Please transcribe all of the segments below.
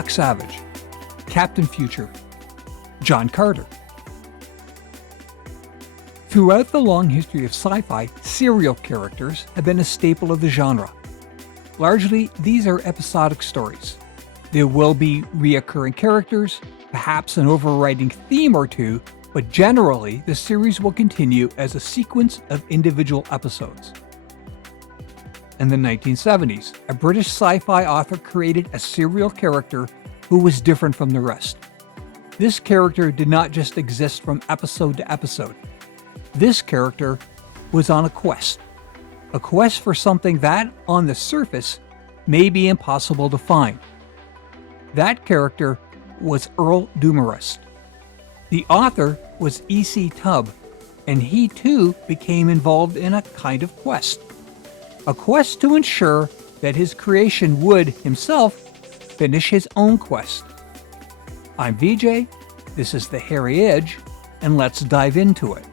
Doc Savage, Captain Future, John Carter. Throughout the long history of sci-fi, serial characters have been a staple of the genre. Largely, these are episodic stories. There will be reoccurring characters, perhaps an overriding theme or two, but generally, the series will continue as a sequence of individual episodes. In the 1970s, a British sci-fi author created a serial character who was different from the rest. This character did not just exist from episode to episode. This character was on a quest for something that, on the surface, may be impossible to find. That character was Earl Dumarest. The author was E.C. Tubb, and he too became involved in a kind of quest. A quest to ensure that his creation would, himself, finish his own quest. I'm VJ, this is The Hairy Edge, and let's dive into it.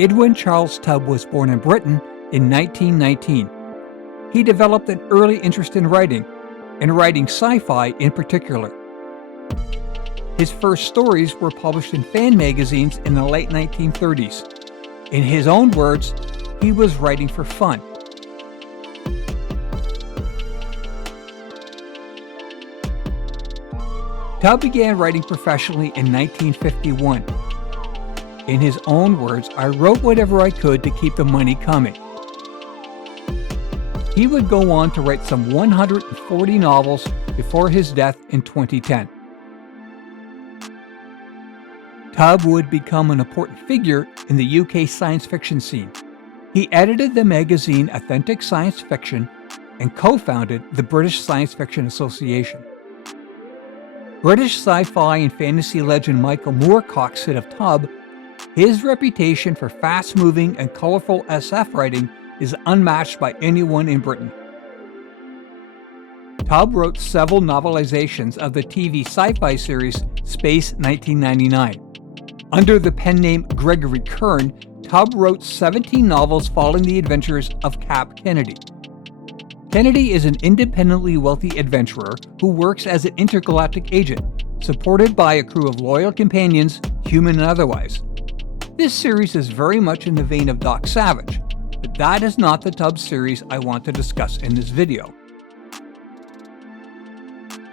Edwin Charles Tubb was born in Britain in 1919. He developed an early interest in writing, and writing sci-fi in particular. His first stories were published in fan magazines in the late 1930s. In his own words, he was writing for fun. Tubb began writing professionally in 1951. In his own words, I wrote whatever I could to keep the money coming. He would go on to write some 140 novels before his death in 2010. Tubb would become an important figure in the UK science fiction scene. He edited the magazine Authentic Science Fiction and co-founded the British Science Fiction Association. British sci-fi and fantasy legend Michael Moorcock said of Tubb, his reputation for fast-moving and colorful SF writing is unmatched by anyone in Britain. Tubb wrote several novelizations of the TV sci-fi series Space 1999. Under the pen name Gregory Kern, Tubb wrote 17 novels following the adventures of Cap Kennedy. Kennedy is an independently wealthy adventurer who works as an intergalactic agent, supported by a crew of loyal companions, human and otherwise. This series is very much in the vein of Doc Savage, but that is not the Tubb series I want to discuss in this video.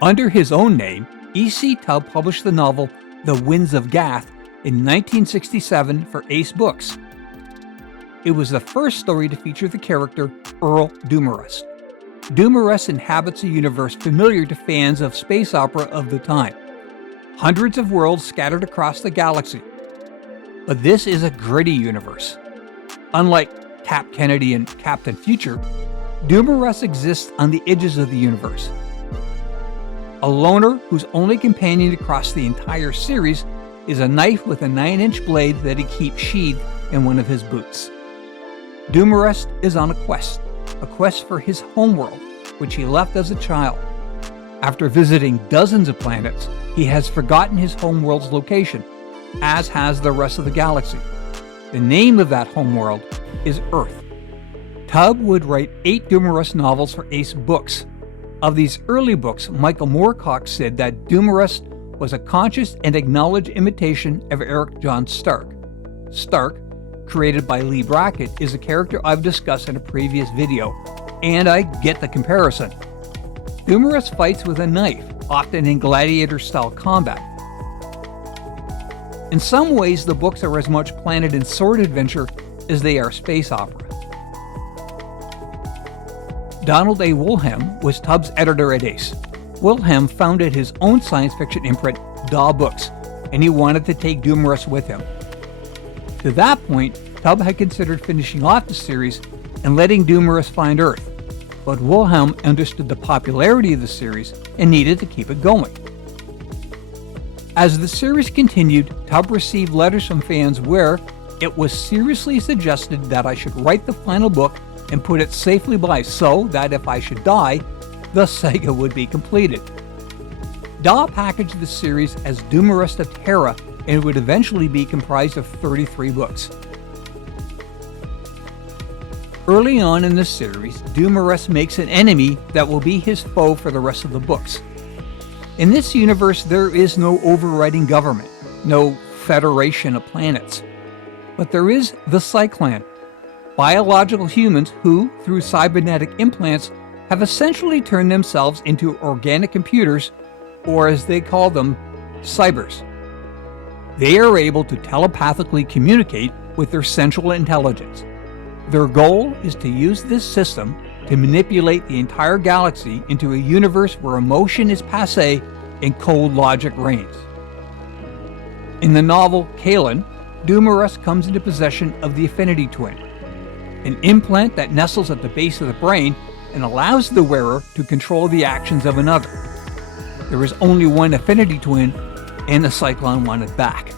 Under his own name, E.C. Tubb published the novel The Winds of Gath in 1967 for Ace Books. It was the first story to feature the character Earl Dumarest. Dumarest inhabits a universe familiar to fans of space opera of the time. Hundreds of worlds scattered across the galaxy. But this is a gritty universe. Unlike Cap Kennedy and Captain Future, Dumarest exists on the edges of the universe. A loner whose only companion across the entire series is a knife with a 9-inch blade that he keeps sheathed in one of his boots. Dumarest is on a quest for his homeworld, which he left as a child. After visiting dozens of planets, he has forgotten his homeworld's location, as has the rest of the galaxy. The name of that homeworld is Earth. Tubb would write 8 Dumarest novels for Ace Books. Of these early books, Michael Moorcock said that Dumarest was a conscious and acknowledged imitation of Eric John Stark. Stark, created by Lee Brackett, is a character I've discussed in a previous video, and I get the comparison. Dumarest fights with a knife, often in gladiator-style combat. In some ways, the books are as much planet and sword adventure as they are space opera. Donald A. Woolham was Tubb's editor at Ace. Woolham founded his own science fiction imprint, Daw Books, and he wanted to take Dumarest with him. To that point, Tubb had considered finishing off the series and letting Dumarest find Earth, but Woolham understood the popularity of the series and needed to keep it going. As the series continued, Tubb received letters from fans where it was seriously suggested that I should write the final book and put it safely by so that if I should die, the saga would be completed. Daw packaged the series as Dumarest of Terra and would eventually be comprised of 33 books. Early on in the series, Dumarest makes an enemy that will be his foe for the rest of the books. In this universe, there is no overriding government, no federation of planets. But there is the Cyclan, biological humans who, through cybernetic implants, have essentially turned themselves into organic computers, or as they call them, cybers. They are able to telepathically communicate with their central intelligence. Their goal is to use this system to manipulate the entire galaxy into a universe where emotion is passé and cold logic reigns. In the novel Kalen, Dumarest comes into possession of the Affinity Twin, an implant that nestles at the base of the brain and allows the wearer to control the actions of another. There is only one Affinity Twin, and the Cyclone wanted back.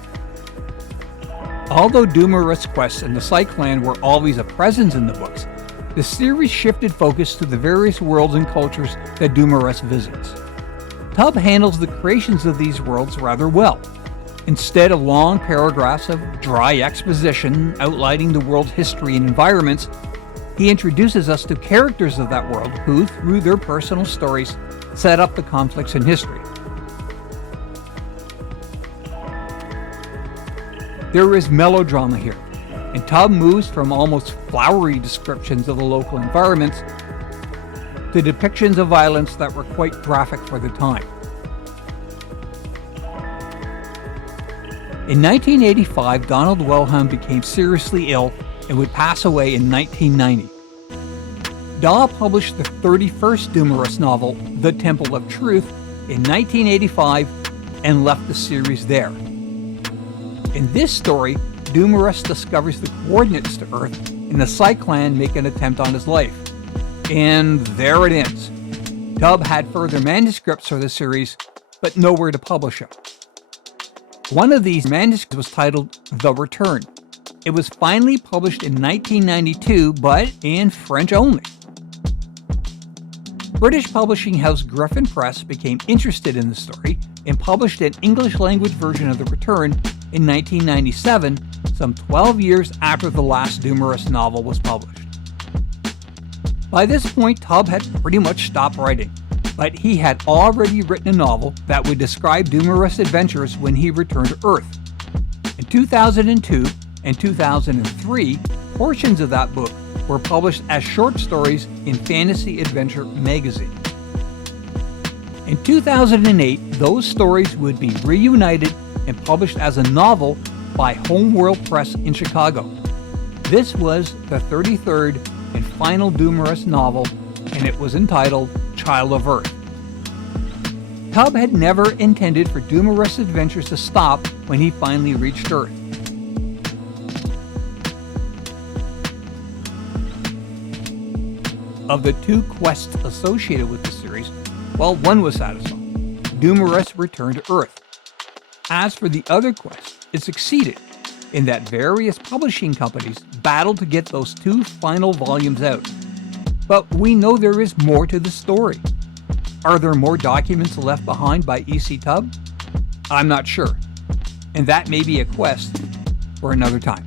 Although Dumarest's quests and the Cyclan were always a presence in the books, the series shifted focus to the various worlds and cultures that Dumarest visits. Tubb handles the creations of these worlds rather well. Instead of long paragraphs of dry exposition outlining the world's history and environments, he introduces us to characters of that world who, through their personal stories, set up the conflicts in history. There is melodrama here, and Tubb moves from almost flowery descriptions of the local environments to depictions of violence that were quite graphic for the time. In 1985, Donald Wilhelm became seriously ill and would pass away in 1990. Daw published the 31st Dumarest novel, The Temple of Truth, in 1985 and left the series there. In this story, Dumarest discovers the coordinates to Earth and the Cyclan make an attempt on his life. And there it ends. Tubb had further manuscripts for the series, but nowhere to publish them. One of these manuscripts was titled The Return. It was finally published in 1992, but in French only. British publishing house Griffin Press became interested in the story and published an English-language version of The Return in 1997, some 12 years after the last Dumarest novel was published. By this point, Tubb had pretty much stopped writing, but he had already written a novel that would describe Dumarest's adventures when he returned to Earth. In 2002 and 2003, portions of that book were published as short stories in Fantasy Adventure magazine. In 2008, those stories would be reunited and published as a novel by Homeworld Press in Chicago. This was the 33rd and final Dumarest novel, and it was entitled Child of Earth. Tubb had never intended for Dumarest's adventures to stop when he finally reached Earth. Of the two quests associated with the series, well, one was satisfying. Dumarest returned to Earth. As for the other quest, it succeeded in that various publishing companies battled to get those two final volumes out. But we know there is more to the story. Are there more documents left behind by E.C. Tubb? I'm not sure. And that may be a quest for another time.